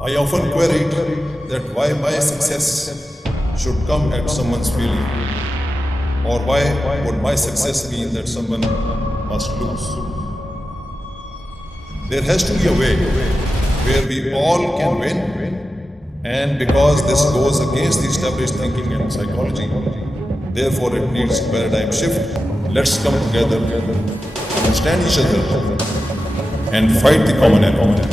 I often queried that why my success should come at someone's feeling, or why would my success mean that someone must lose. There has to be a way where we all can win, and because this goes against the established thinking and psychology, therefore it needs a paradigm shift. Let's come together, understand each other, and fight the common enemy.